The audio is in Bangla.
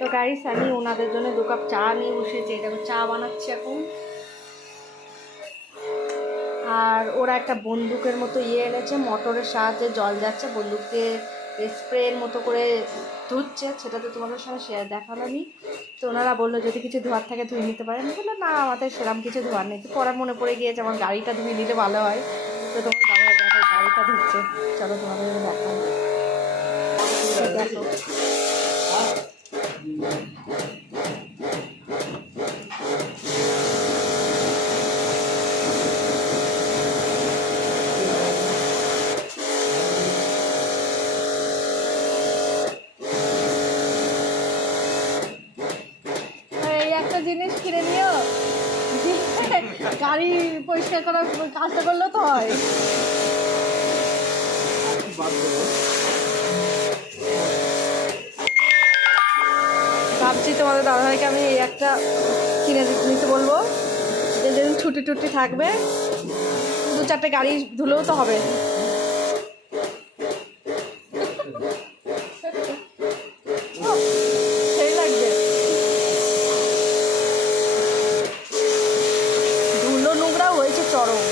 তো গাইস আমি ওনাদের জন্য 2 কাপ চা নিয়ে বসেছি। দেখো চা বানাচ্ছি এখন। আর ওরা একটা বন্দুকের মতো এনেছে, মোটরের সাহায্যে জল যাচ্ছে, বন্দুক দিয়ে স্প্রের মতো করে ধুচ্ছে, সেটা তো তোমাদের সঙ্গে শেয়ার দেখালো নি। তো ওনারা বললো যদি কিছু ধোয়ার থাকে ধুয়ে নিতে পারেন। বললো না আমাদের সেরকম কিছু ধোয়ার নেই। তো পরে মনে পড়ে গিয়েছে আমার গাড়িটা ধুয়ে নিলে ভালো হয়। তো তোমার গাড়িটা ধুচ্ছে, চলো তোমাদের দেখাও। দেখো এই একটা জিনিস কিনে নিও, গাড়ি পরিষ্কার করার কাজটা করলেও তো হয়। ভাবছি তোমাদের দাদাভাইকে আমি এই একটা কিনে নিতে বলবো, যেদিন ছুটি টুটি থাকবে 2-4টে গাড়ি ধুলেও তো হবে। সেই লাগবে, ধুলো নোংরা হয়েছে চরম।